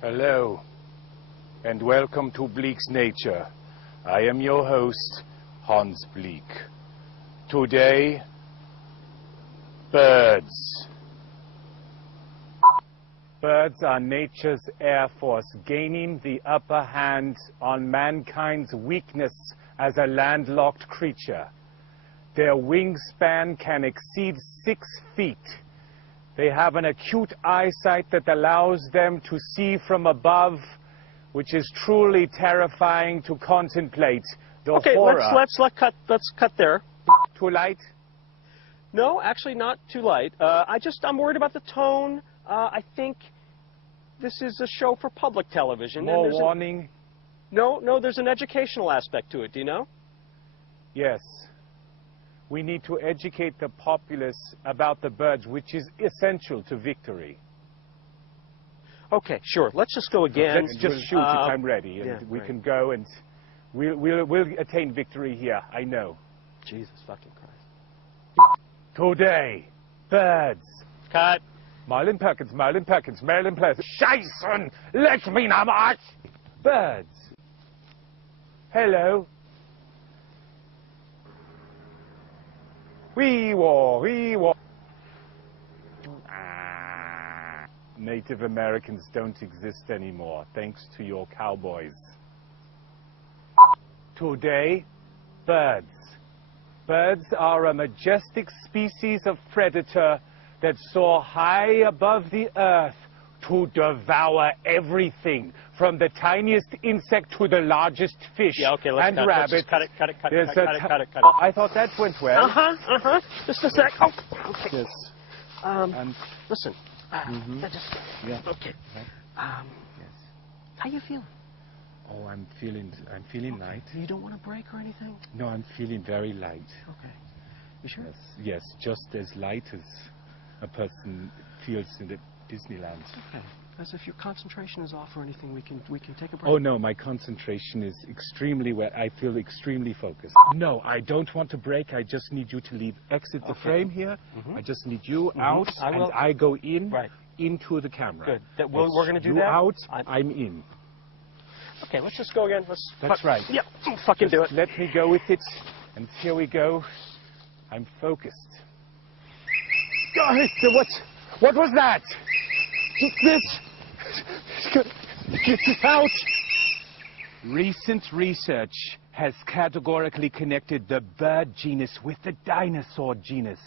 Hello, and welcome to Bleek's Nature. I am your host, Hans Bleek. Today, birds. Birds are nature's air force, gaining the upper hand on mankind's weakness as a landlocked creature. Their wingspan can exceed 6 feet. They have an acute eyesight that allows them to see from above, which is truly terrifying to contemplate. The horror. Okay, let's cut there. Too light? No, actually not too light. I'm worried about the tone. I think this is a show for public television. More warning? No, there's an educational aspect to it, do you know? Yes. We need to educate the populace about the birds, which is essential to victory. Okay, sure. Let's just go again. Let's just shoot if I'm ready, and yeah, we right. can go, and we'll attain victory here. I know. Jesus fucking Christ. Today, birds. Cut. Marlin Perkins, Marlin Perkins, Marilyn Pleasant. Scheißen! Leck mich am Arsch! Birds. Hello. Wee-waw, wee-waw. Native Americans don't exist anymore, thanks to your cowboys. Today, birds. Birds are a majestic species of predator that soar high above the earth to devour everything, from the tiniest insect to the largest fish. Yeah, okay, let's and cut. rabbit. Let's just cut it. Oh, I thought that went well. Just a sec. Oh, okay. Yes. Listen. Yeah. Okay. Yes. How you feeling? Oh, I'm feeling light. You don't want a break or anything? No, I'm feeling very light. Okay. You sure? Yes, just as light as a person feels in the Disneyland. Okay. As if your concentration is off or anything, we can take a break. Oh no, my concentration is extremely well. I feel extremely focused. No, I don't want to break. I just need you to exit the frame here. I just need you out, and I go in into the camera. Good. We're going to do you that. Out. I'm in. Okay, let's just go again. That's right. Yeah, fucking do it. Let me go with it, and here we go. I'm focused. Guys, what was that? This. Get this out! Recent research has categorically connected the bird genus with the dinosaur genus.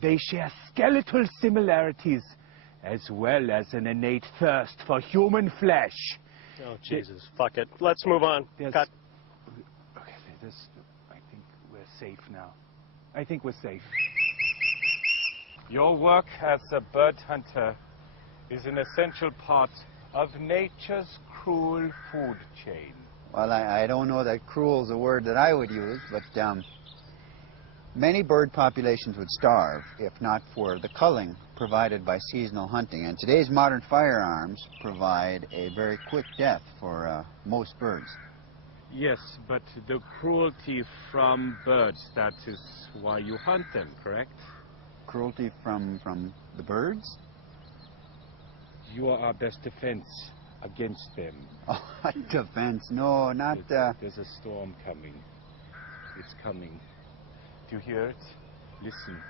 They share skeletal similarities as well as an innate thirst for human flesh. Oh, Jesus. Fuck it. Let's move on. Cut. Okay, I think we're safe now. I think we're safe. Your work as a bird hunter is an essential part of nature's cruel food chain. Well, I don't know that cruel is a word that I would use, but many bird populations would starve if not for the culling provided by seasonal hunting. And today's modern firearms provide a very quick death for most birds. Yes, but the cruelty from birds, that is why you hunt them, correct? Cruelty from the birds? You are our best defense against them. Oh, defense? No, not... There's a storm coming. It's coming. Do you hear it? Listen.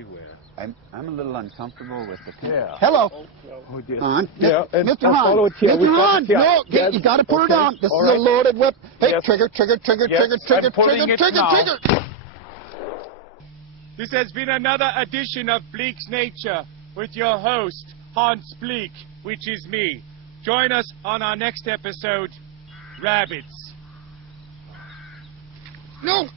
everywhere. I'm a little uncomfortable with the pin. Yeah. Hello. Oh, dear. Hahn. Yeah, and Mr. I'll Hahn. follow it here. Mr. We've got Hahn. it here. No, Yes. you got to put Okay. it on. This All is right. a loaded whip. Hey, Yes. trigger, trigger, trigger, Yes, trigger, trigger, I'm pulling trigger, it trigger, now. trigger. This has been another edition of Bleek's Nature with your host, Hans Bleek, which is me. Join us on our next episode, Rabbits. No.